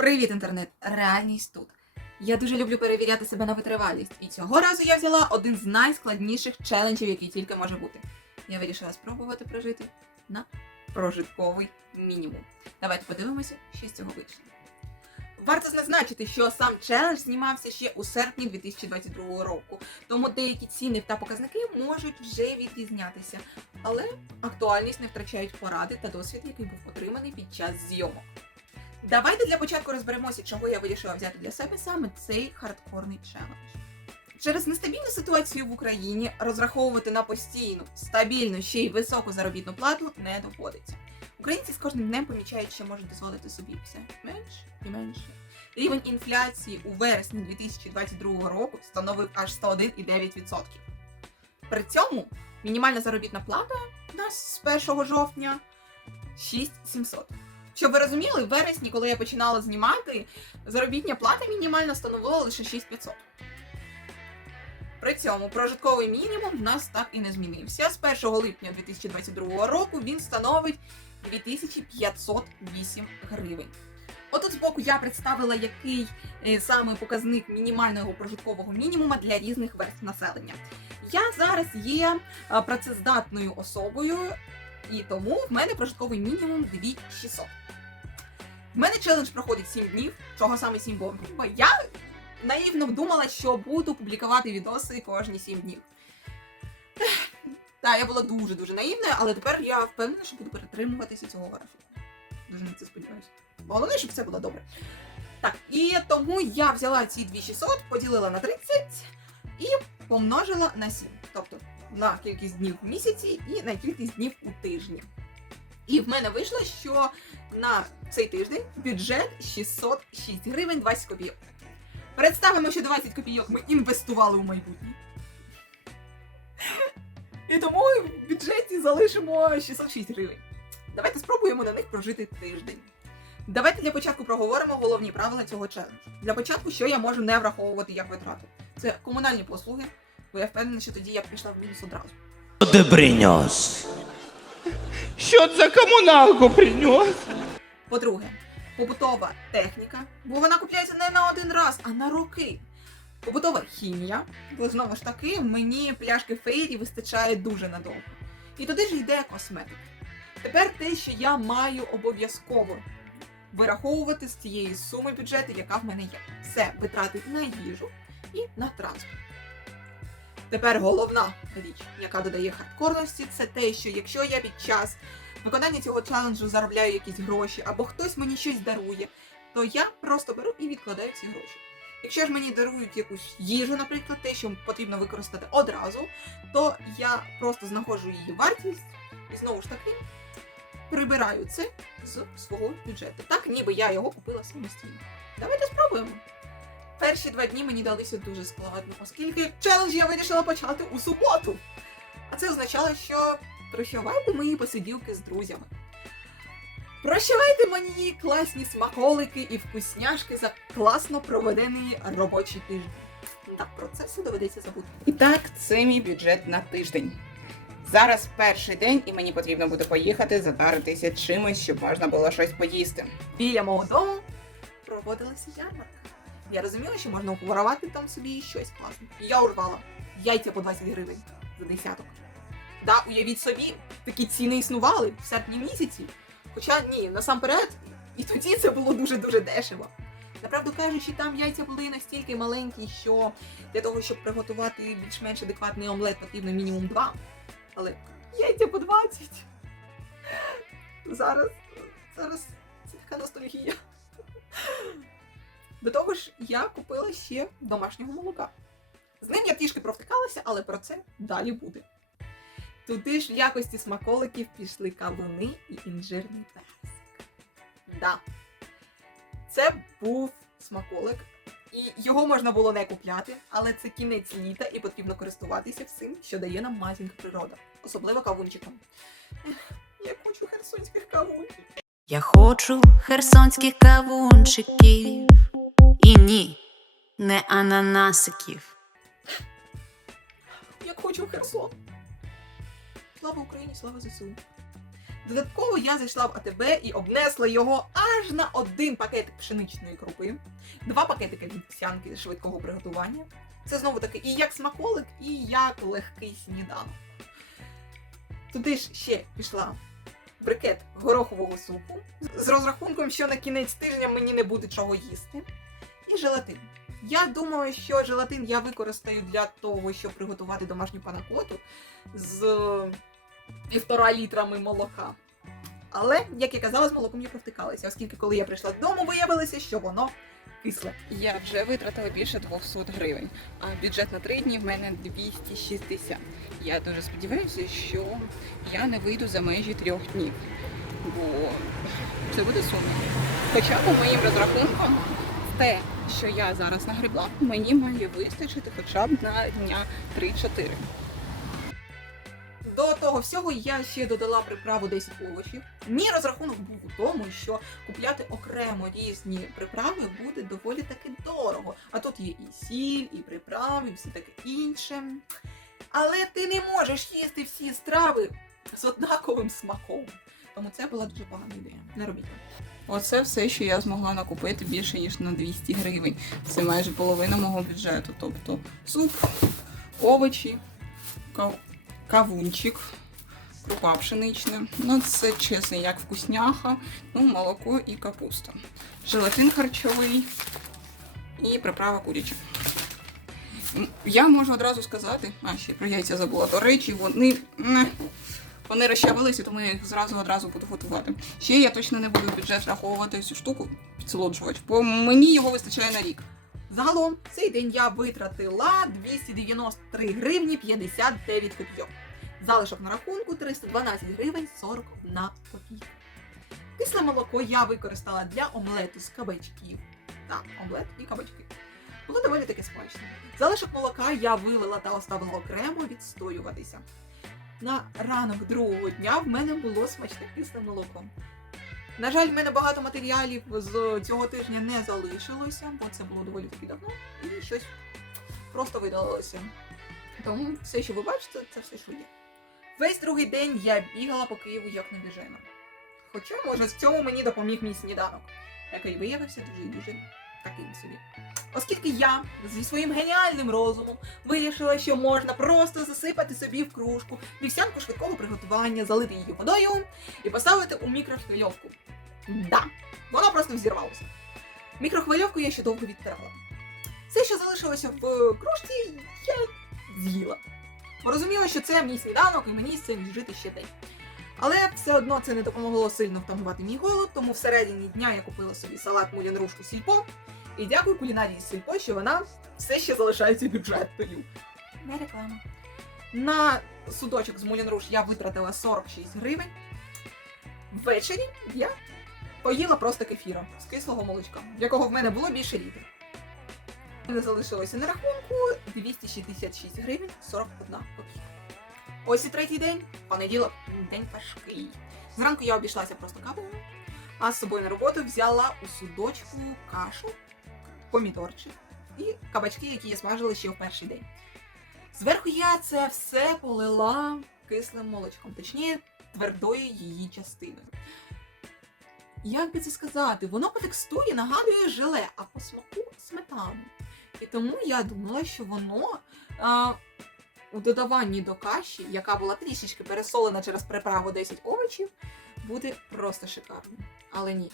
Привіт, інтернет! Реальність тут. Я дуже люблю перевіряти себе на витривалість, і цього разу я взяла один з найскладніших челенджів, який тільки може бути. Я вирішила спробувати прожити на прожитковий мінімум. Давайте подивимося, що з цього вийшло. Варто зазначити, що сам челендж знімався ще у серпні 2022 року, тому деякі ціни та показники можуть вже відрізнятися, але актуальність не втрачають поради та досвід, який був отриманий під час зйомок. Давайте для початку розберемося, чого я вирішила взяти для себе саме цей хардкорний челендж. Через нестабільну ситуацію в Україні розраховувати на постійну, стабільну, ще й високу заробітну плату не доводиться. Українці з кожним днем помічають, що можуть дозволити собі все менше і менше. Рівень інфляції у вересні 2022 року становив аж 101,9%. При цьому мінімальна заробітна плата у нас з 1 жовтня 6700. Щоб ви розуміли, в вересні, коли я починала знімати, заробітня плата мінімальна становила лише 6500. При цьому прожитковий мінімум в нас так і не змінився. З 1 липня 2022 року він становить 2508 гривень. Отут збоку я представила, який е, саме показник мінімального прожиткового мінімума для різних верств населення. Я зараз є працездатною особою, і тому в мене прожитковий мінімум 2600. В мене челендж проходить 7 днів. Чого саме 7 бо бо я наївно думала, що буду публікувати відоси кожні 7 днів. Так, я була дуже-дуже наївною, але тепер я впевнена, що буду перетримуватися цього графіку. Дуже на це сподіваюся. Головне, щоб все було добре. Так, і тому я взяла ці 2600, поділила на 30 і помножила на 7. Тобто на кількість днів в місяці і на кількість днів у тижні. І в мене вийшло, що на цей тиждень бюджет 606 гривень 20 копійок. Представимо, що 20 копійок ми інвестували у майбутнє. І тому в бюджеті залишимо 606 гривень. Давайте спробуємо на них прожити тиждень. Давайте для початку проговоримо головні правила цього челенджу. Для початку, що я можу не враховувати як витрати. Це комунальні послуги, бо я впевнена, що тоді я б пішла в мінус одразу. Ты принес? Що за комуналку принес? По-друге, побутова техніка, бо вона купляється не на один раз, а на роки. Побутова хімія, бо знову ж таки мені пляшки фейрі вистачає дуже надовго. І туди ж йде косметика. Тепер те, що я маю обов'язково вираховувати з цієї суми бюджету, яка в мене є. Це витрати на їжу і на транспорт. Тепер головна річ, яка додає хардкорності, це те, що якщо я під час виконання цього челенджу заробляю якісь гроші, або хтось мені щось дарує, то я просто беру і відкладаю ці гроші. Якщо ж мені дарують якусь їжу, наприклад, те, що потрібно використати одразу, то я просто знаходжу її вартість і знову ж таки прибираю це з свого бюджету. Так, ніби я його купила самостійно. Давайте спробуємо. Перші два дні мені далися дуже складно, оскільки челендж я вирішила почати у суботу. А це означало, що прощавайте мої посиділки з друзями. Прощавайте мені класні смаколики і вкусняшки за класно проведений робочий тиждень. Так, про це все доведеться забути. І так, це мій бюджет на тиждень. Зараз перший день, і мені потрібно буде поїхати затаритися чимось, щоб можна було щось поїсти. Біля мого дому проводилася ярмарка. Я розуміла, що можна уворувати там собі щось класне. Я урвала яйця по 20 гривень за десяток. Да, уявіть собі, такі ціни існували в серпні місяці. Хоча ні, насамперед, і тоді це було дуже-дуже дешево. Направду кажучи, там яйця були настільки маленькі, що для того, щоб приготувати більш-менш адекватний омлет, потрібно мінімум два. Але яйця по 20. Зараз, зараз це така ностальгія. До того ж, я купила ще домашнього молока. З ним я трішки провтикалася, але про це далі буде. Туди ж в якості смаколиків пішли кавуни і інжирний персик. Да. Це був смаколик, і його можна було не купляти, але це кінець літа і потрібно користуватися всім, що дає нам матінка природа, особливо кавунчиком. Я хочу херсонських кавунчиків. Я хочу херсонських кавунчиків. І ні, не ананасиків. Я хочу в Херсон. Слава Україні, слава ЗСУ. Додатково я зайшла в АТБ і обнесла його аж на один пакетик пшеничної крупи, два пакетики вівсянки швидкого приготування. Це знову таки і як смаколик, і як легкий сніданок. Туди ж ще пішла брикет горохового супу з розрахунком, що на кінець тижня мені не буде чого їсти. І желатин. Я думаю, що желатин я використаю для того, щоб приготувати домашню панакоту з півтора літрами молока. Але, як я казала, з молоком я провтикалася, оскільки коли я прийшла додому, виявилося, що воно кисле. Я вже витратила більше 200 гривень, а бюджет на три дні в мене 260. Я дуже сподіваюся, що я не вийду за межі трьох днів, бо це буде сумно. Хоча по моїм розрахункам, те, що я зараз нагребла, мені має вистачити хоча б на дня 3-4. До того всього я ще додала приправу 10 овочів. Мій розрахунок був у тому, що купляти окремо різні приправи буде доволі таки дорого. А тут є і сіль, і приправи, і все таке інше. Але ти не можеш їсти всі страви з однаковим смаком. Тому це була дуже погана ідея. Не робіть. Оце все, що я змогла накупити більше ніж на 200 гривень. Це майже половина мого бюджету. Тобто суп, овочі, кав- кавунчик, крупа пшенична. Ну, це чесно, як вкусняха, ну, молоко і капуста. Желатин харчовий і приправа куряча. Я можу одразу сказати, а ще про яйця забула. До речі, вони. Вони розчавилися, тому я їх зразу одразу буду готувати. Ще я точно не буду в бюджет враховувати цю штуку, підсолоджувач, бо мені його вистачає на рік. Загалом, цей день я витратила 293 гривні 59 копійок. Залишок на рахунку 312 гривень 41 копійка. Кисле молоко я використала для омлету з кабачків. Так, омлет і кабачки. Було доволі таки смачно. Залишок молока я вилила та оставила окремо відстоюватися. На ранок другого дня в мене було смачне кисле молоко. На жаль, в мене багато матеріалів з цього тижня не залишилося, бо це було доволі таки давно, і щось просто видалилося. Тому все, що ви бачите, це все, що є. Весь другий день я бігала по Києву як небіжена. Хоча, може, в цьому мені допоміг мій сніданок, який виявився дуже дуже таким собі. Оскільки я зі своїм геніальним розумом вирішила, що можна просто засипати собі в кружку вівсянку швидкого приготування, залити її водою і поставити у мікрохвильовку. Да, воно просто взірвалося. Мікрохвильовку я ще довго відтирала. Все, що залишилося в кружці, я з'їла. Розуміла, що це мій сніданок і мені з цим жити ще день. Але все одно це не допомогло сильно втамувати мій голод, тому всередині дня я купила собі салат мулін рушку сільпо. І дякую кулінарії сільпо, що вона все ще залишається бюджетною. Не реклама. На судочок з мулін руш я витратила 46 гривень. Ввечері я поїла просто кефіра з кислого молочка, якого в мене було більше літра. У мене залишилося на рахунку 266 гривень 41 копійка. Ось і третій день, понеділок, день важкий. Зранку я обійшлася просто кавою, а з собою на роботу взяла у судочку кашу, помідорчик і кабачки, які я смажила ще в перший день. Зверху я це все полила кислим молочком, точніше, твердою її частиною. Як би це сказати, воно по текстурі нагадує желе, а по смаку сметану. І тому я думала, що воно а, у додаванні до каші, яка була трішечки пересолена через приправу 10 овочів, буде просто шикарно. Але ні,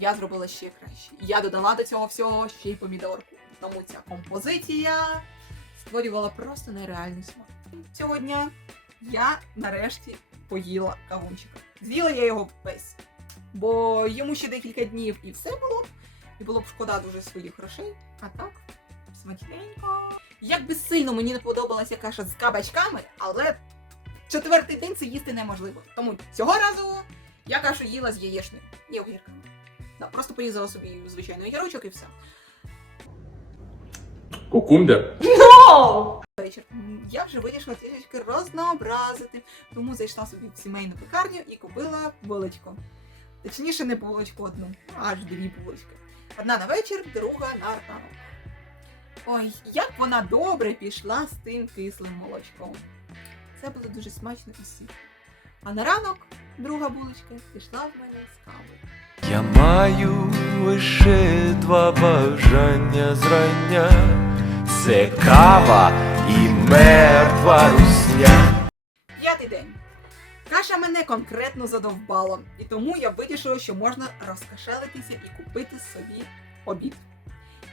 я зробила ще краще. Я додала до цього всього ще й помідорку. Тому ця композиція створювала просто нереальний смак. Цього дня я нарешті поїла кавунчика. З'їла я його весь. Бо йому ще декілька днів і все було. І було б шкода дуже своїх грошей. А так, смачненько. Як би сильно мені не подобалася каша з кабачками, але четвертий день це їсти неможливо. Тому цього разу я кашу їла з яєчнею і огірками. Да, просто порізала собі звичайно огірочок і все. Кукумбер. Вечір. Я вже вирішила трішечки рознообразити, тому зайшла собі в сімейну пекарню і купила булочку. Точніше, не булочку одну, аж дві булочки. Одна на вечір, друга на ранок. Ой, як вона добре пішла з тим кислим молочком. Це було дуже смачно і ситно. А на ранок друга булочка пішла в мене з кавою. Я маю лише два бажання зрання. Це кава і мертва русня. П'ятий день. Каша мене конкретно задовбала, і тому я вирішила, що можна розкашелитися і купити собі обід.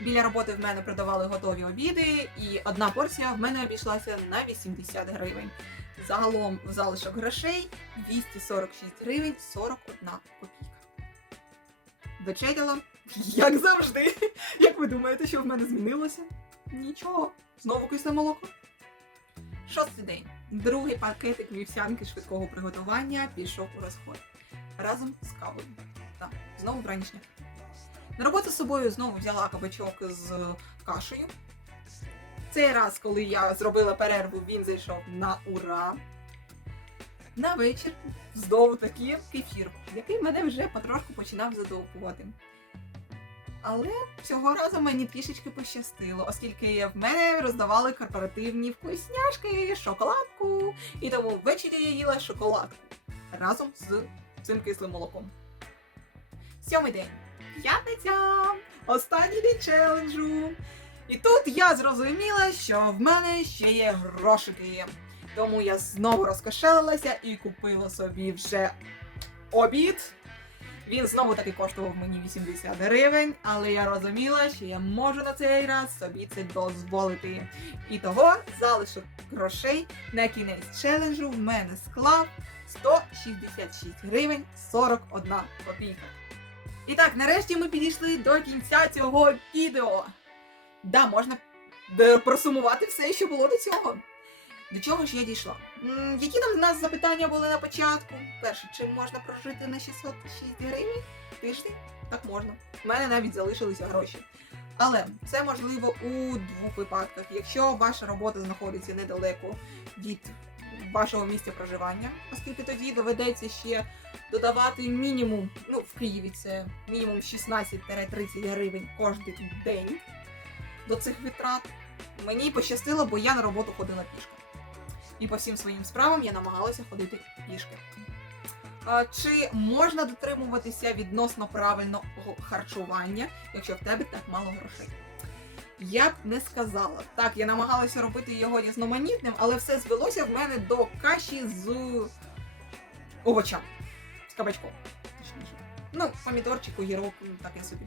Біля роботи в мене продавали готові обіди, і одна порція в мене обійшлася на 80 гривень. Загалом в залишок грошей 246 гривень 41 копійка. Вечеряла, як завжди. Як ви думаєте, що в мене змінилося? Нічого. Знову кисле молоко. Шостий день. Другий пакетик вівсянки швидкого приготування пішов у розход. Разом з кавою. Так, знову вранішня. На роботу з собою знову взяла кабачок з кашею. Цей раз, коли я зробила перерву, він зайшов на ура. На вечір знову таки кефір, який мене вже потрошку починав задовбувати. Але цього разу мені трішечки пощастило, оскільки в мене роздавали корпоративні вкусняшки, шоколадку. І тому ввечері я їла шоколадку разом з цим кислим молоком. Сьомий день. П'ятниця! Останній день челенджу. І тут я зрозуміла, що в мене ще є грошики. Тому я знову розкошелилася і купила собі вже обід. Він знову таки коштував мені 80 гривень, але я розуміла, що я можу на цей раз собі це дозволити. І того залишок грошей на кінець челенджу в мене склав 166 гривень 41 копійка. І так, нарешті ми підійшли до кінця цього відео. Да, можна е, просумувати все, що було до цього. До чого ж я дійшла? Які там в нас запитання були на початку? Перше, чи можна прожити на 606 гривень тиждень? Так можна. У мене навіть залишилися гроші. Але це можливо у двох випадках. Якщо ваша робота знаходиться недалеко від вашого місця проживання, оскільки тоді доведеться ще додавати мінімум, ну в Києві це мінімум 16-30 гривень кожен день до цих витрат. Мені пощастило, бо я на роботу ходила пішки. І по всім своїм справам я намагалася ходити пішки. Чи можна дотримуватися відносно правильного харчування, якщо в тебе так мало грошей? Я б не сказала. Так, я намагалася робити його різноманітним, але все звелося в мене до каші з овочами. З кабачком. Ну, помідорчик, огірок, ну, таке собі.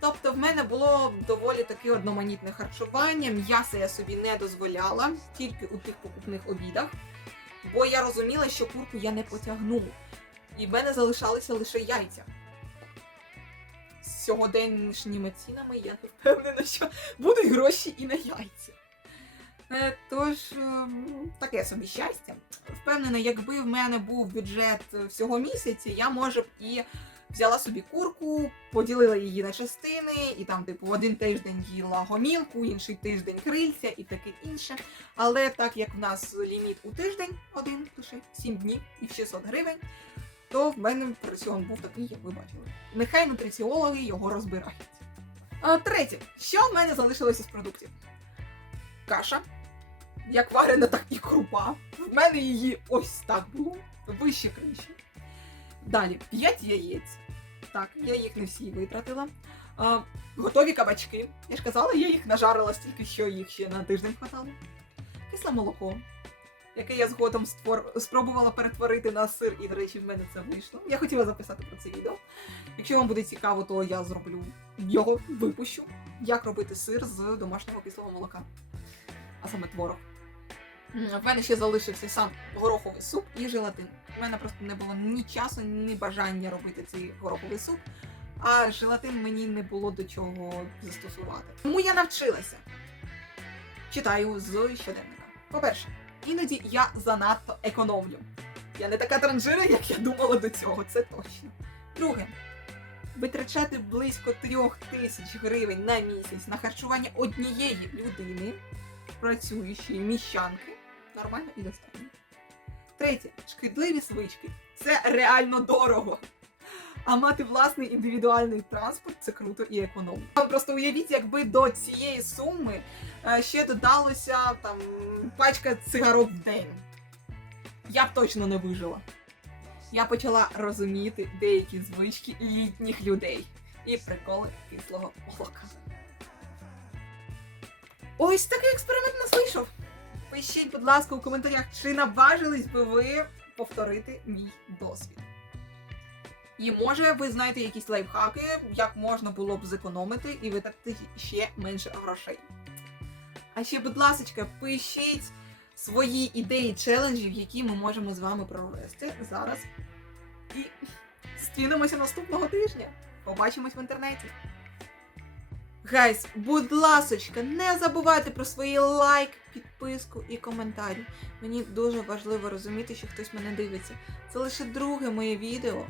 Тобто в мене було доволі таки одноманітне харчування. М'яса я собі не дозволяла, тільки у тих покупних обідах. Бо я розуміла, що курку я не потягну. І в мене залишалися лише яйця. З цінами я не впевнена, що будуть гроші і на яйця. Е, Тож, ем, таке собі щастя. Впевнена, якби в мене був бюджет всього місяця, я може б і взяла собі курку, поділила її на частини, і там, типу, один тиждень їла гомілку, інший тиждень крильця і таке інше. Але так як в нас ліміт у тиждень один лише 7 днів і 600 гривень, то в мене раціон був такий, як ви бачили. Нехай нутриціологи його розбирають. А, третє, що в мене залишилося з продуктів? Каша. Як варена, так і крупа. В мене її ось так було. Вище криші. Далі 5 яєць. Так, я їх не всі витратила. А, готові кабачки. Я ж казала, я їх нажарила стільки, що їх ще на тиждень хватало. Кисле молоко, яке я згодом створ... спробувала перетворити на сир, і, до речі, в мене це вийшло. Я хотіла записати про це відео. Якщо вам буде цікаво, то я зроблю його, випущу, як робити сир з домашнього кислого молока. А саме творог. В мене ще залишився сам гороховий суп і желатин. У мене просто не було ні часу, ні бажання робити цей гороховий суп, а желатин мені не було до чого застосувати. Тому я навчилася. Читаю з щоденника. По-перше, іноді я занадто економлю. Я не така транжира, як я думала до цього, це точно. Друге, витрачати близько трьох тисяч гривень на місяць на харчування однієї людини, працюючої міщанки, нормально і достатньо. Третє, шкідливі звички. Це реально дорого. А мати власний індивідуальний транспорт це круто і економно. Просто уявіть, якби до цієї суми е, ще додалося там пачка цигарок в день. Я б точно не вижила. я почала розуміти деякі звички літніх людей і приколи кислого молока. Ось такий експеримент нас вийшов. Пишіть, будь ласка, у коментарях, чи наважились би ви повторити мій досвід. І може ви знаєте якісь лайфхаки, як можна було б зекономити і витратити ще менше грошей. А ще, будь ласка, пишіть свої ідеї челенджів, які ми можемо з вами провести зараз. І зустрінемося наступного тижня. Побачимось в інтернеті. Гайс, будь ласочка, не забувайте про свої лайк, підписку і коментарі. Мені дуже важливо розуміти, що хтось мене дивиться. Це лише друге моє відео.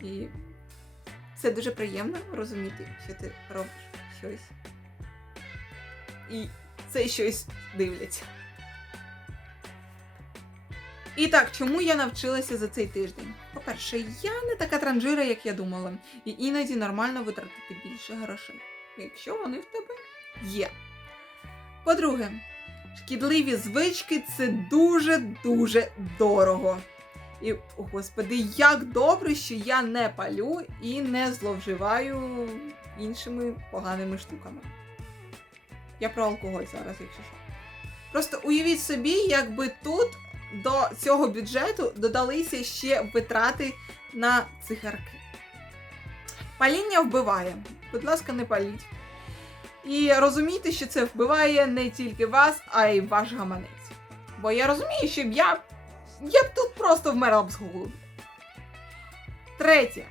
І це дуже приємно розуміти, що ти робиш щось. І це щось дивляться. І так, чому я навчилася за цей тиждень? По-перше, я не така транжира, як я думала, і іноді нормально витратити більше грошей, якщо вони в тебе є. По-друге, шкідливі звички це дуже-дуже дорого. І, о господи, як добре, що я не палю і не зловживаю іншими поганими штуками. Я про алкоголь зараз, якщо що. Просто уявіть собі, якби тут до цього бюджету додалися ще витрати на цигарки. Паління вбиває. Будь ласка, не паліть. І розумійте, що це вбиває не тільки вас, а й ваш гаманець. Бо я розумію, що б я. Я б тут просто вмерла б з голоду. Третє.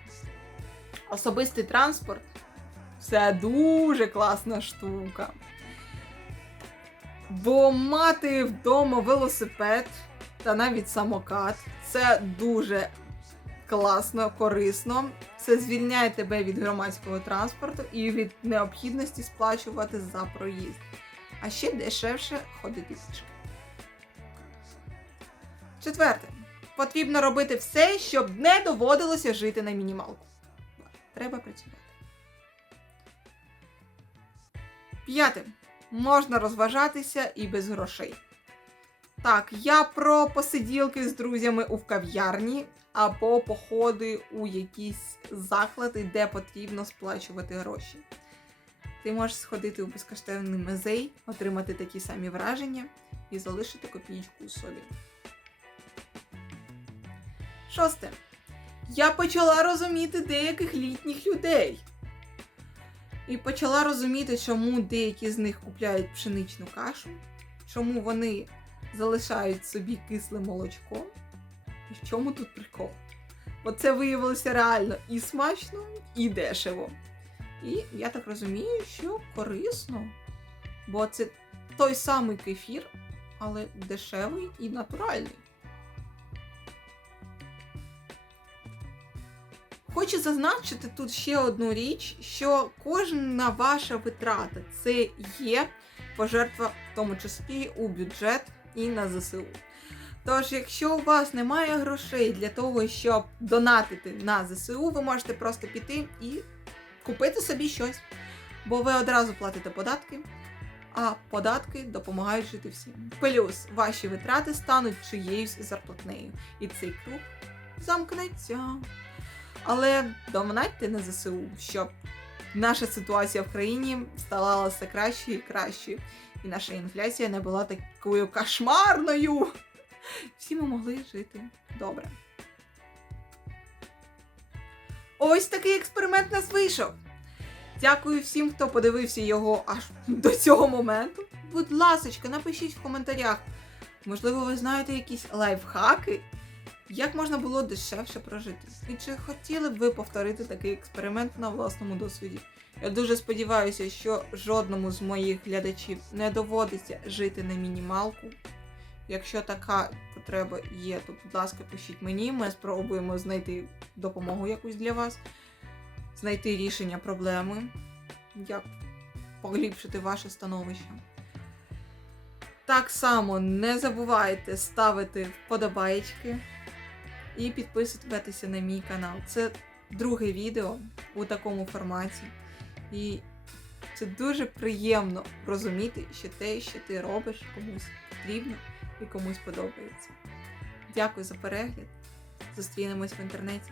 Особистий транспорт це дуже класна штука. Бо мати вдома велосипед та навіть самокат це дуже класно, корисно. Це звільняє тебе від громадського транспорту і від необхідності сплачувати за проїзд. А ще дешевше ходити пішки. Четверте. Потрібно робити все, щоб не доводилося жити на мінімалку. Треба працювати. П'яте. Можна розважатися і без грошей. Так, я про посиділки з друзями у кав'ярні або походи у якісь заклади, де потрібно сплачувати гроші. Ти можеш сходити у безкоштовний музей, отримати такі самі враження і залишити копійку собі. Шосте. Я почала розуміти деяких літніх людей. І почала розуміти, чому деякі з них купляють пшеничну кашу, чому вони залишають собі кисле молочко. І в чому тут прикол? Бо це виявилося реально і смачно, і дешево. І я так розумію, що корисно. Бо це той самий кефір, але дешевий і натуральний. Хочу зазначити тут ще одну річ, що кожна ваша витрата це є пожертва, в тому числі у бюджет і на ЗСУ. Тож, якщо у вас немає грошей для того, щоб донатити на ЗСУ, ви можете просто піти і купити собі щось. Бо ви одразу платите податки, а податки допомагають жити всім. Плюс ваші витрати стануть чиєюсь зарплатнею. І цей круг замкнеться. Але донатьте на ЗСУ, щоб наша ситуація в країні ставала все краще і краще. І наша інфляція не була такою кошмарною. Всі ми могли жити добре. Ось такий експеримент нас вийшов. Дякую всім, хто подивився його аж до цього моменту. Будь ласочка, напишіть в коментарях. Можливо, ви знаєте якісь лайфхаки, як можна було дешевше прожити. І чи хотіли б ви повторити такий експеримент на власному досвіді? Я дуже сподіваюся, що жодному з моїх глядачів не доводиться жити на мінімалку. Якщо така потреба є, то, будь ласка, пишіть мені, ми спробуємо знайти допомогу якусь для вас, знайти рішення проблеми, як поліпшити ваше становище. Так само не забувайте ставити вподобаєчки і підписуватися на мій канал. Це друге відео у такому форматі. І це дуже приємно розуміти, що те, що ти робиш, комусь потрібно і комусь подобається. Дякую за перегляд. Зустрінемось в інтернеті.